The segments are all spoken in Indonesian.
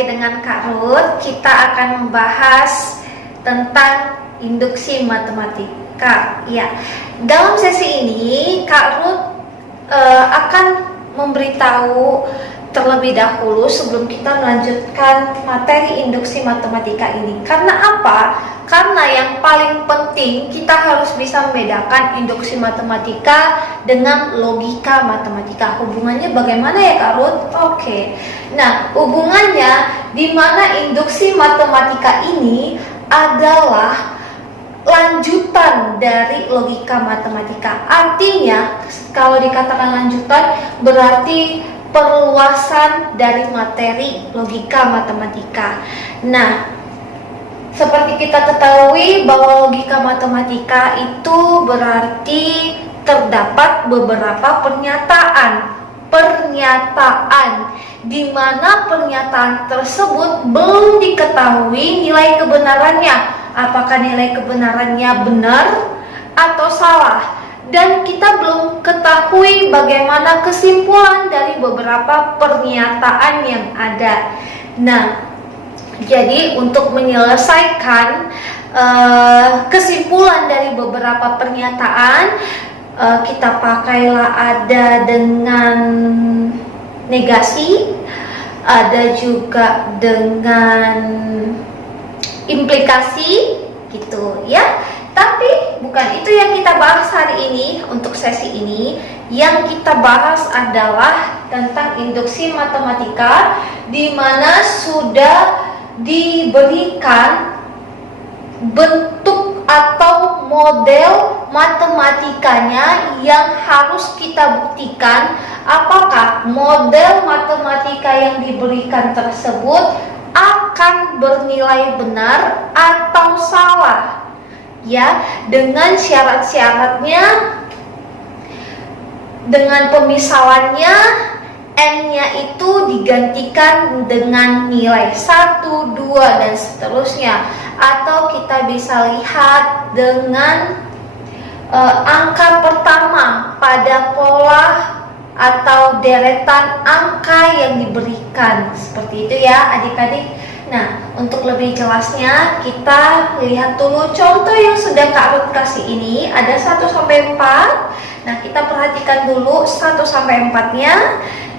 lagi dengan Kak Ruth. Kita akan membahas tentang induksi matematika. Ya, dalam sesi ini Kak Ruth akan memberitahu terlebih dahulu sebelum kita melanjutkan materi induksi matematika ini. Karena apa? Karena yang paling penting kita harus bisa membedakan induksi matematika dengan logika matematika. Hubungannya bagaimana ya Kak Ruth? Oke. Nah, hubungannya di mana induksi matematika ini adalah lanjutan dari logika matematika. Artinya, kalau dikatakan lanjutan berarti perluasan dari materi logika matematika. Nah, seperti kita ketahui bahwa logika matematika itu berarti terdapat beberapa pernyataan di mana pernyataan tersebut belum diketahui nilai kebenarannya. Apakah nilai kebenarannya benar atau salah? Dan kita belum ketahui bagaimana kesimpulan dari beberapa pernyataan yang ada. Nah, jadi untuk menyelesaikan kesimpulan dari beberapa pernyataan, kita pakailah ada dengan negasi, ada juga dengan implikasi, gitu ya. Tapi bukan itu yang kita bahas hari ini. Untuk sesi ini yang kita bahas adalah tentang induksi matematika, di mana sudah diberikan bentuk atau model matematikanya yang harus kita buktikan apakah model matematika yang diberikan tersebut akan bernilai benar atau salah. Ya, dengan syarat-syaratnya, dengan pemisalannya, N-nya itu digantikan dengan nilai 1, 2, dan seterusnya. Atau kita bisa lihat dengan angka pertama pada pola atau deretan angka yang diberikan. Seperti itu ya adik-adik. Nah, untuk lebih jelasnya kita lihat dulu contoh yang sudah Kak Ruth kasih ini. Ada 1-4. Nah, kita perhatikan dulu 1-4-nya.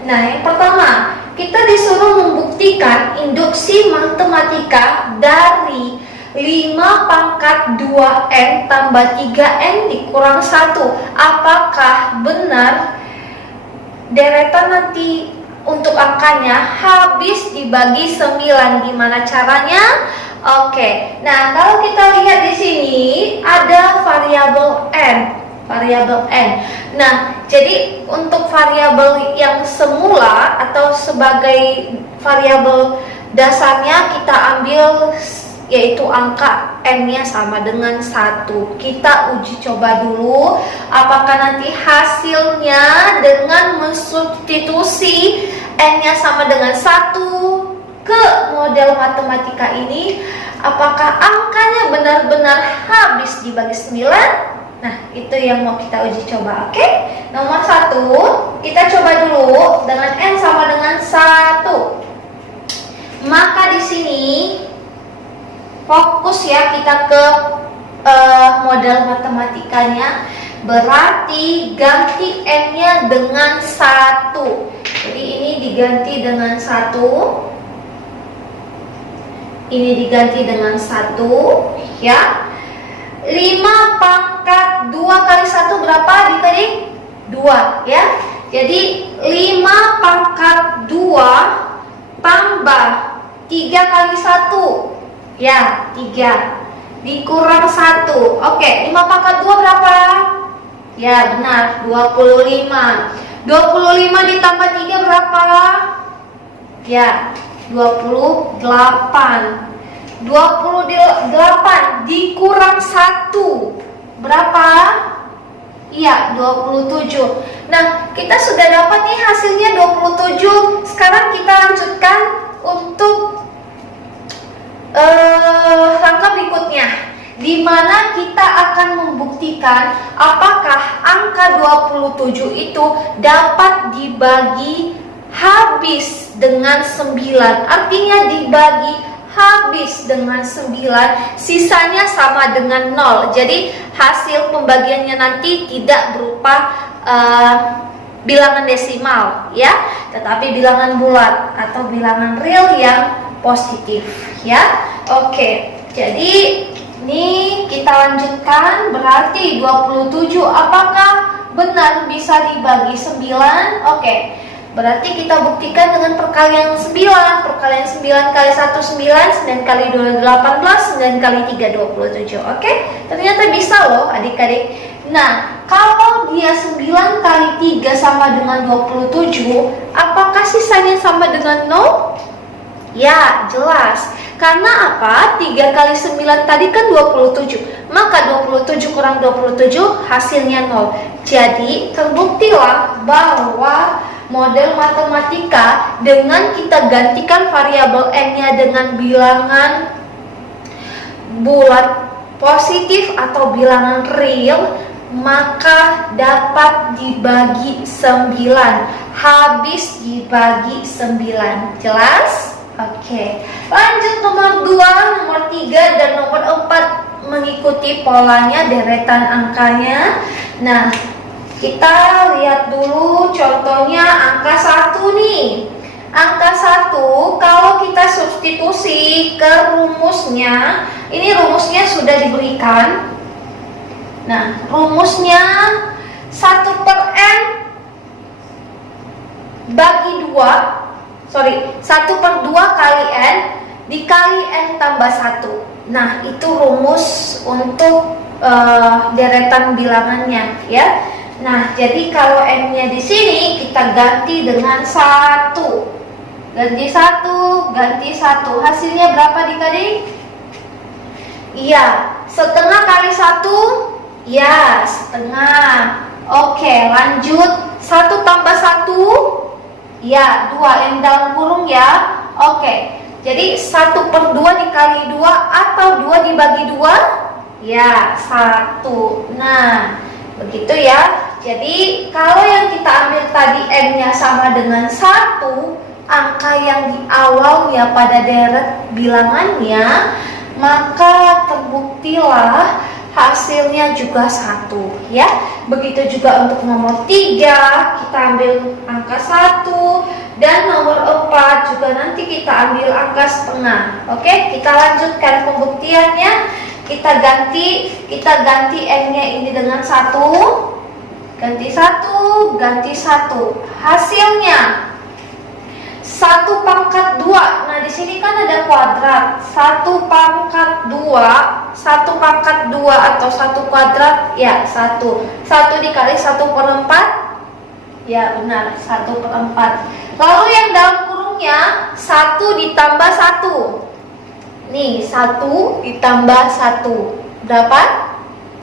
Nah, yang pertama, kita disuruh membuktikan induksi matematika dari 5/2n tambah 3n dikurang 1. Apakah benar deretan nanti untuk angkanya habis dibagi 9? Gimana caranya? Oke. Nah, kalau kita lihat di sini ada variabel n. Nah, jadi untuk variabel yang semula atau sebagai variabel dasarnya kita ambil yaitu angka n-nya sama dengan 1. Kita uji coba dulu apakah nanti hasilnya dengan mensubstitusi n-nya sama dengan 1 ke model matematika ini, apakah angkanya benar-benar habis dibagi 9? Nah, itu yang mau kita uji coba, oke? Nomor 1, kita coba dulu dengan n sama dengan 1. Maka di sini fokus ya kita ke model matematikanya. Berarti ganti n-nya dengan 1. Jadi ini diganti dengan 1. Ini diganti dengan 1 ya. 5/2 kali 1 berapa adik-adik? 2 ya. Jadi 5/2 tambah 3 kali 1 ya, 3 dikurang 1. Oke, 5/2 berapa? Ya benar, 25. 25 ditambah 3 berapa? Ya, 28. 28 dikurang 1 berapa? Iya, 27. Nah, kita sudah dapat nih hasilnya 27. Sekarang kita lanjutkan untuk langkah berikutnya, di mana kita akan membuktikan apakah angka 27 itu dapat dibagi habis dengan 9, artinya dibagi habis dengan 9, sisanya sama dengan 0. Jadi hasil pembagiannya nanti tidak berupa bilangan desimal ya, tetapi bilangan bulat atau bilangan real yang positif ya. Oke, jadi ini kita lanjutkan. Berarti 27 apakah benar bisa dibagi 9? Oke, berarti kita buktikan dengan perkalian 9. Perkalian 9 kali 1 9, 9 kali 2 18, 9 kali 3 27. Oke, ternyata bisa loh adik-adik. Nah, kalau dia 9 kali 3 sama dengan 27, apakah sisanya sama dengan 0? Ya, jelas. Karena apa? 3 kali 9 tadi kan 27. Maka 27 kurang 27 hasilnya 0. Jadi, terbuktilah bahwa model matematika dengan kita gantikan variabel n-nya dengan bilangan bulat positif atau bilangan real, maka dapat dibagi 9, habis dibagi 9. Jelas? Oke. Lanjut nomor 2, nomor 3 dan nomor 4 mengikuti polanya deretan angkanya. Nah, kita lihat dulu contohnya angka 1 nih. Angka 1 kalau kita substitusi ke rumusnya, ini rumusnya sudah diberikan. Nah, rumusnya 1 per n bagi 1 per 2 kali n dikali n tambah 1. Nah, itu rumus untuk deretan bilangannya ya. Nah, jadi kalau n-nya di sini kita ganti dengan 1. Ganti 1, ganti 1. Hasilnya berapa adik-adik? Iya, setengah kali 1. Ya, setengah. Oke, lanjut. 1 tambah 1. Ya, 2 yang dalam kurung ya. Oke, jadi 1 per 2 dikali 2 atau 2 dibagi 2? Ya, 1. Nah, begitu ya. Jadi, kalau yang kita ambil tadi n-nya sama dengan 1, angka yang di awalnya pada deret bilangannya, maka terbuktilah hasilnya juga 1 ya. Begitu juga untuk nomor 3, kita ambil angka 1, dan nomor 4 juga nanti kita ambil angka setengah. Oke, kita lanjutkan pembuktiannya. Kita ganti n-nya ini dengan 1. Ganti 1, ganti 1. Hasilnya 1 pangkat 2. Nah, di sini kan ada kuadrat. 1 pangkat 2, 1 pangkat 2 atau 1 kuadrat, ya 1. 1 dikali 1 per 4. Ya, benar, 1 per 4. Lalu yang dalam kurungnya 1 ditambah 1. Nih, 1 ditambah 1. Berapa?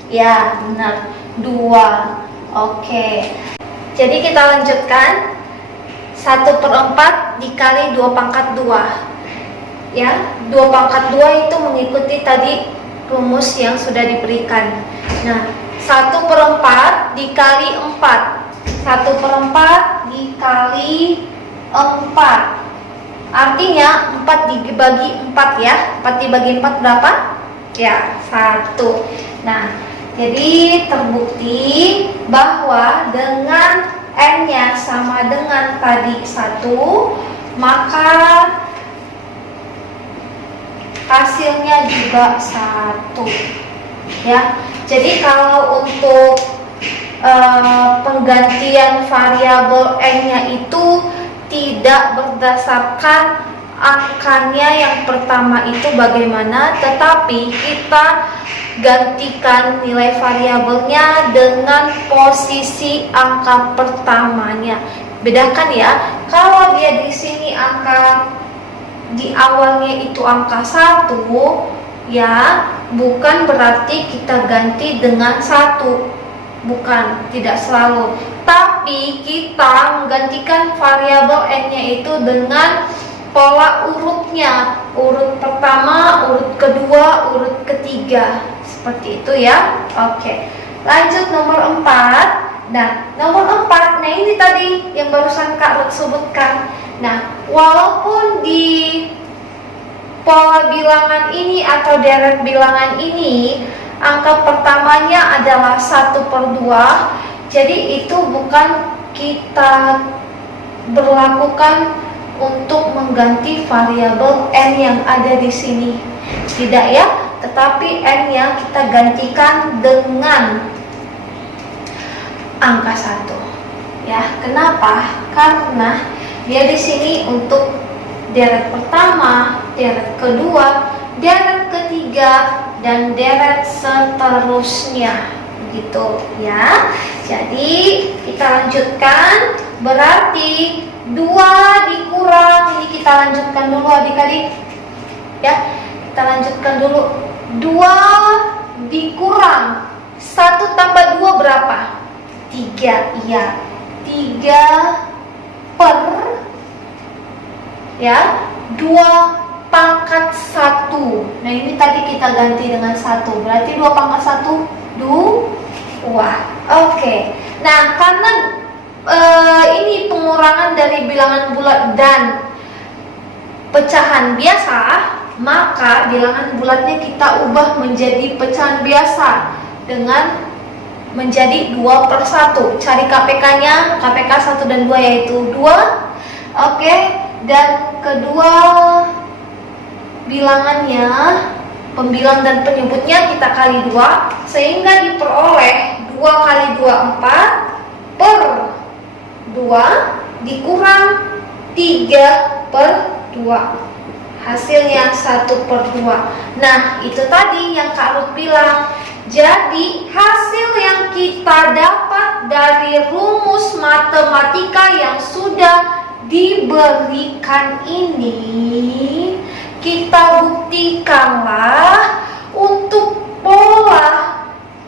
Ya, benar, 2. Oke. Jadi kita lanjutkan. 1 per 4 dikali 2 pangkat 2 ya, 2 pangkat 2 itu mengikuti tadi rumus yang sudah diberikan. Nah, 1 per 4 dikali 4, 1 per 4 dikali 4, artinya 4 dibagi 4 ya. 4 dibagi 4 berapa? Ya, 1. Nah, jadi terbukti bahwa dengan n-nya sama dengan tadi 1, maka hasilnya juga 1 ya. Jadi kalau untuk penggantian variabel n-nya itu tidak berdasarkan angkanya yang pertama itu bagaimana, tetapi kita gantikan nilai variabelnya dengan posisi angka pertamanya. Bedakan ya, kalau dia di sini angka di awalnya itu angka 1, ya bukan berarti kita ganti dengan 1. Bukan, tidak selalu. Tapi kita menggantikan variabel n-nya itu dengan pola urutnya. Urut pertama, urut kedua, urut ketiga. Seperti itu ya. Oke. Lanjut nomor 4. Nah, nomor 4, nah ini tadi yang barusan Kak Ruth sebutkan. Nah, walaupun di pola bilangan ini atau deret bilangan ini angka pertamanya adalah 1/2, jadi itu bukan kita berlakukan untuk mengganti variabel n yang ada di sini. Tidak ya, tetapi n yang kita gantikan dengan angka 1. Ya, kenapa? Karena dia di sini untuk deret pertama, deret kedua, deret ketiga, dan deret seterusnya. Begitu ya. Jadi kita lanjutkan. Berarti 2 dikurang, ini kita lanjutkan dulu adik-adik ya. Kita lanjutkan dulu. 2 dikurang 1 tambah 2 berapa? 3. Iya, 3 per ya 2 pangkat 1. Nah ini tadi kita ganti dengan 1, berarti 2 pangkat 1 2. Oke. Nah karena ini pengurangan dari bilangan bulat dan pecahan biasa, maka bilangan bulatnya kita ubah menjadi pecahan biasa dengan menjadi 2/1. Cari KPK-nya, KPK 1 dan 2 yaitu 2. Oke, dan kedua bilangannya, pembilang dan penyebutnya kita kali 2, sehingga diperoleh 2 kali 2 4 per 2 dikurang 3/2. Hasilnya 1/2. Nah itu tadi yang Kak Ruth bilang. Jadi hasil yang kita dapat dari rumus matematika yang sudah diberikan ini, kita buktikanlah untuk pola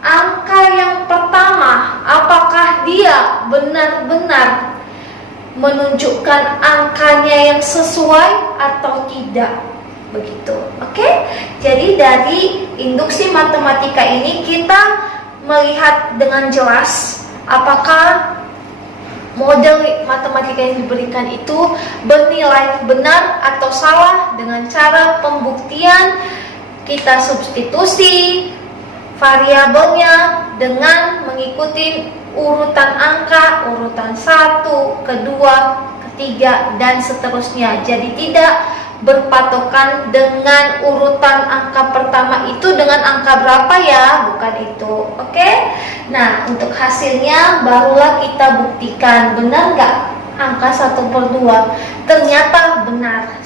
angka yang pertama, apakah dia benar-benar menunjukkan angkanya yang sesuai atau tidak. Begitu. Oke? Jadi dari induksi matematika ini kita melihat dengan jelas apakah model matematika yang diberikan itu bernilai benar atau salah dengan cara pembuktian kita substitusi variabelnya dengan mengikuti urutan angka, urutan 1, kedua, ketiga, dan seterusnya. Jadi tidak berpatokan dengan urutan angka pertama itu dengan angka berapa ya, bukan itu. Oke? Nah, untuk hasilnya barulah kita buktikan benar nggak angka 1/2. Ternyata benar.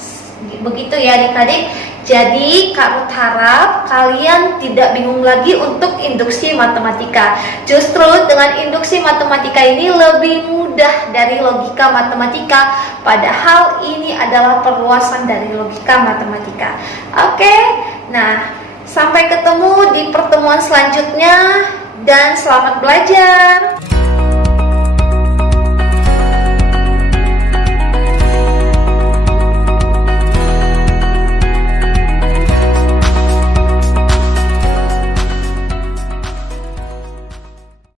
Begitu ya adik-adik. Jadi Kak Ruth harap kalian tidak bingung lagi untuk induksi matematika. Justru dengan induksi matematika ini lebih mudah dari logika matematika, padahal ini adalah perluasan dari logika matematika. Oke, nah sampai ketemu di pertemuan selanjutnya dan selamat belajar.